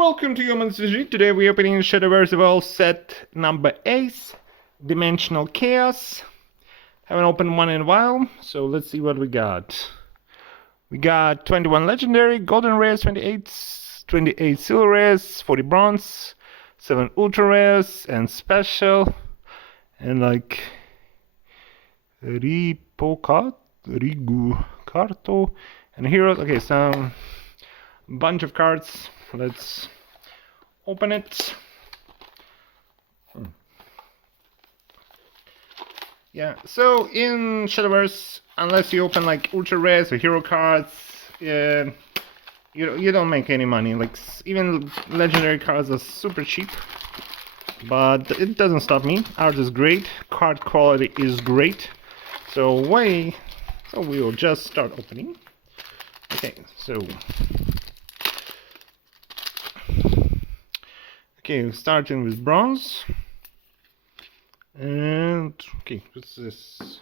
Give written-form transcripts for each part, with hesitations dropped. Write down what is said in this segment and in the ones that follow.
Welcome to Human Strategy. Today we're opening Shadowverse Dimensional set number 8, Dimensional Chaos. Haven't opened one in a while, so let's see what we got. We got 21 legendary, golden rares, 28 silver rares, 40 bronze, 7 ultra rares, and special, and like Rigu Karto, and heroes. Okay, some bunch of cards. Let's open it. Yeah, so in Shadowverse, unless you open like ultra rares or hero cards, you don't make any money. Like even legendary cards are super cheap, but it doesn't stop me. Art is great, card quality is great. So we will just start opening. Okay, so. Okay, starting with bronze. And okay, what's this?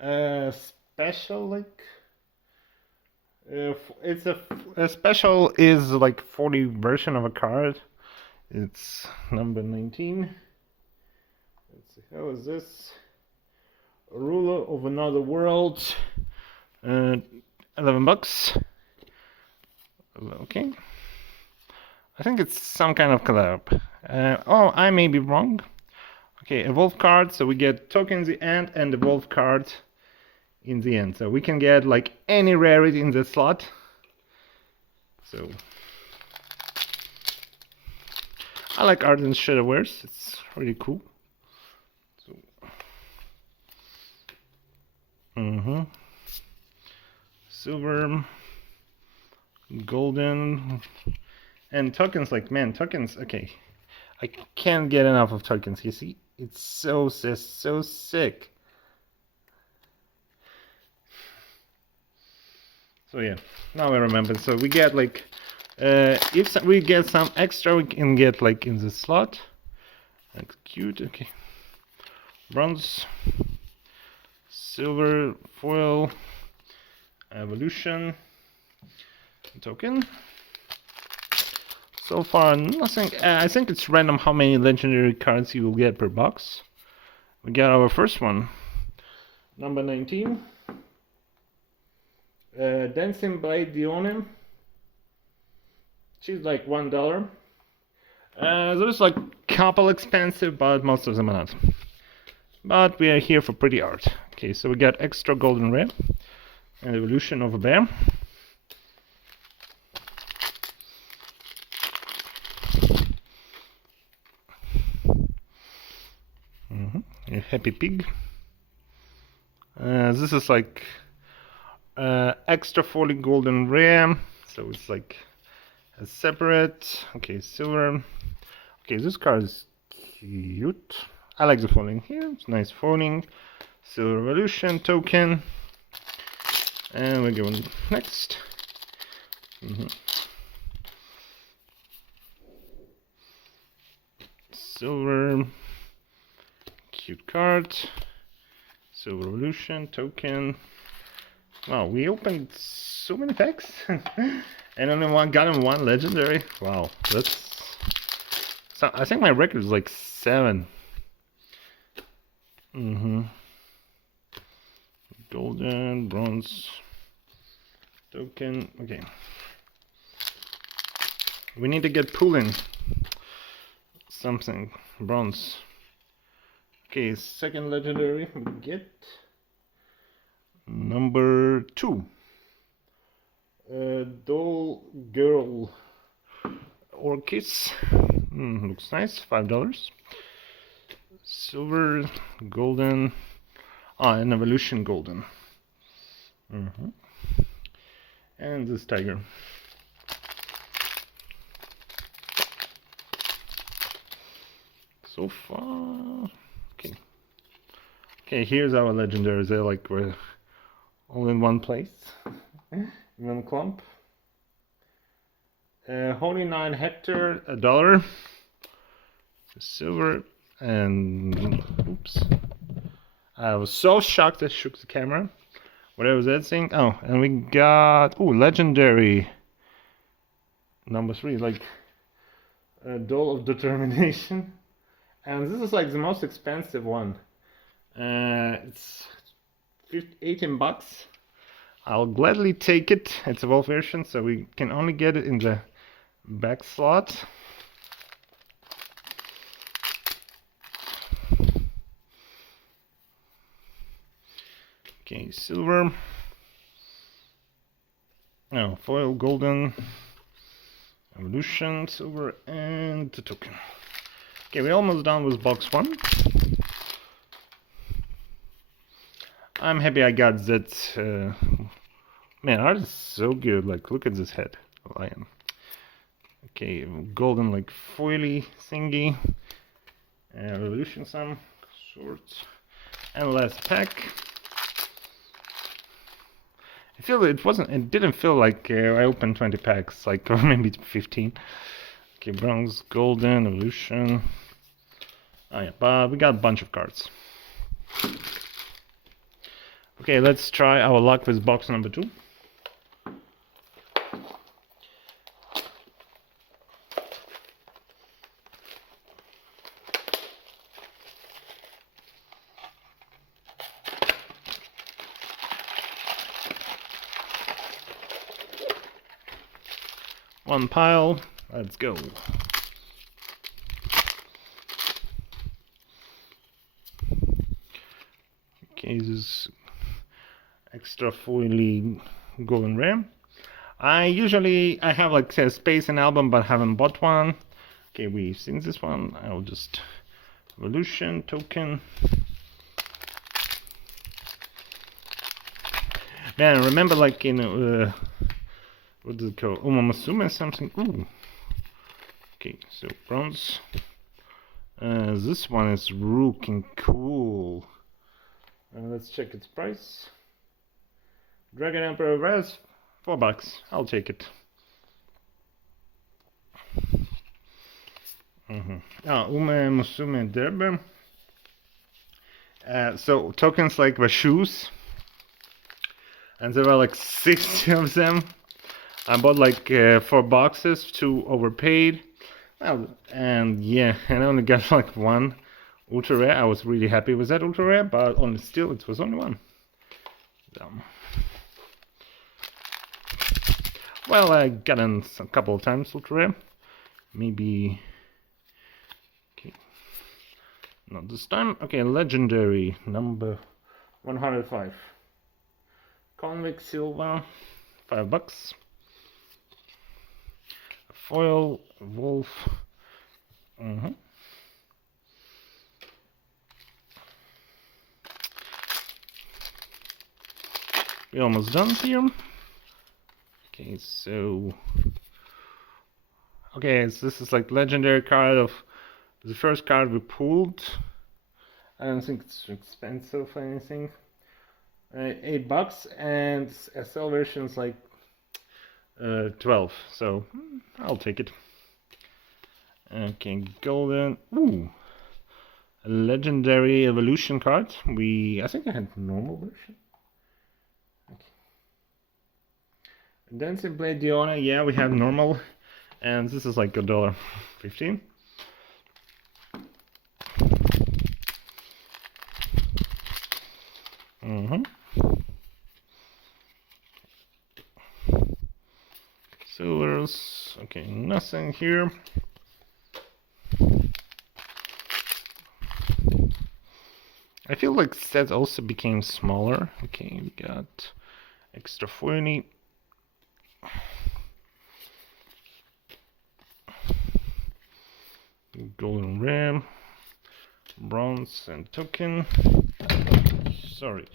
Special, like it's a special is like 40 version of a card. It's number 19. Let's see, how is this? A ruler of another world. $11. Okay. I think it's some kind of collab. Oh, I may be wrong. Okay, evolve card, so we get tokens in the end and evolve card in the end. So we can get like any rarity in the slot. So I like art in Shadowverse. It's really cool. So, silver, golden. And tokens, like, man, tokens, okay. I can't get enough of tokens, you see? It's so sick. So yeah, now I remember. So we get like, if we get some extra, we can get like in the slot. That's cute, okay. Bronze, silver, foil, evolution, token. So far, nothing. I think it's random how many legendary cards you will get per box. We got our first one, number 19. Dancing Blade Dionim. She's like $1. There's like couple expensive, but most of them are not. But we are here for pretty art. Okay, so we got extra golden rare and evolution of a bear. A happy pig. This is like extra 40 golden rare, so it's like a separate. Okay, silver. Okay, this card is cute. I like the foiling here. It's nice foiling. Silver evolution token, and we're going next. Silver. Cute card, silver evolution token. Wow, we opened so many packs and only got one legendary. Wow, that's. So I think my record is like 7. Golden, bronze, token. Okay, we need to get pulling something. Bronze. Okay, second legendary we get number 2. Doll Girl Orchis. Looks nice, $5. Silver, golden, and evolution golden. And this tiger. So far. Okay, here's our legendaries. They're like we're all in one place, in one clump. Holy 9 Hector, $1. Silver and oops. I was so shocked I shook the camera. What was that thing? Oh, and we got legendary Number 3, like a Doll of Determination. And this is like the most expensive one. It's 18 bucks. I'll gladly take it. It's a Wolf version, so we can only get it in the back slot. Okay, silver. No, foil, golden, evolution, silver, and the token. Okay, we're almost done with box 1. I'm happy I got that. Man, art is so good. Like, look at this head. Lion. Okay, golden, like, foily thingy. Revolution, some sorts. And last pack. I feel that it didn't feel like I opened 20 packs, like, or maybe 15. Okay, bronze, golden, evolution. Oh yeah, but we got a bunch of cards. Okay, let's try our luck with box number 2. One pile, let's go. Okay, this is extra foily golden rare. I have like a space and album, but haven't bought one. Okay, we've seen this one. I'll just evolution token. Man, remember like in what does it call? Umamasume something. Ooh. Okay, so bronze. This one is looking cool. Let's check its price. Dragon Emperor Res, $4. I'll take it. Umamasume Derby. So tokens like the shoes, and there were like 60 of them. I bought like 4 boxes, 2 overpaid. Well, and yeah, and I only got like 1 ultra rare. I was really happy with that ultra rare, but still it was only 1. Well, I got in a couple of times ultra rare. Maybe. Okay. Not this time. Okay, legendary number 105. Convict silver, $5. Foil, wolf. We're almost done here. Okay, so this is like legendary card of the first card we pulled. I don't think it's expensive or anything. $8, and SL version's like 12, so I'll take it. Okay, golden. Ooh, a legendary evolution card. I think I had normal version. Okay. Dancing Blade Diona. Yeah, we have normal, and this is like $1.15. Silvers. Okay, nothing here. I feel like sets also became smaller. Okay, we got extra foily. Golden rare, bronze, and token. Sorry,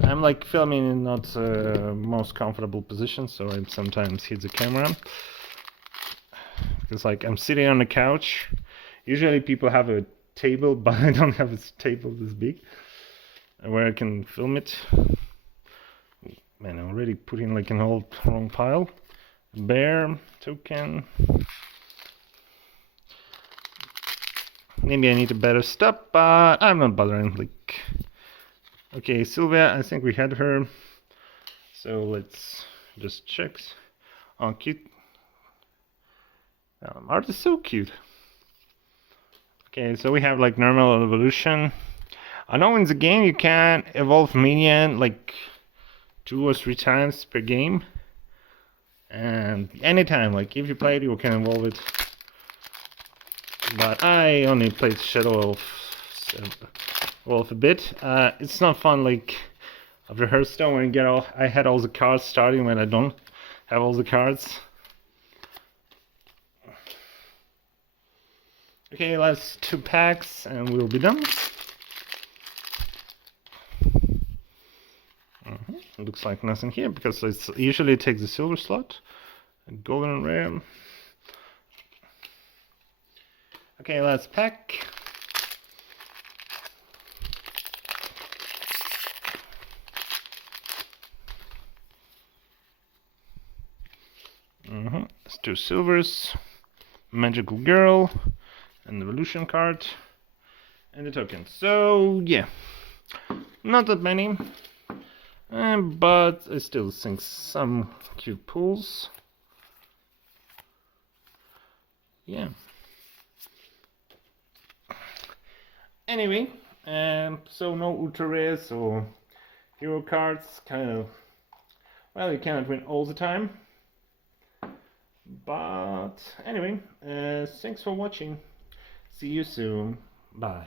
I'm like filming in not most comfortable position, so I sometimes hit the camera. Because like I'm sitting on the couch. Usually people have a table, but I don't have a table this big where I can film it. Man, I'm already putting like an old wrong pile. Bear, token. Maybe I need a better stop, but I'm not bothering. Like, okay, Sylvia, I think we had her. So let's just check. Oh, cute. Art is so cute. Okay, so we have like normal evolution. I know in the game you can evolve minion like 2 or 3 times per game. And anytime, like if you play it, you can evolve it. But I only played Wolf a bit. It's not fun like after Hearthstone when you get all. I had all the cards starting when I don't have all the cards. Okay, last 2 packs and we'll be done. Looks like nothing here because it's usually takes the silver slot, golden and rare. Okay, last pack. Let's do silvers, magical girl, an evolution card, and the token. So yeah, not that many, but I still think some cute pulls. Yeah. Anyway, so no ultra rares or hero cards. Kind of, well, you cannot win all the time. But anyway, thanks for watching. See you soon. Bye.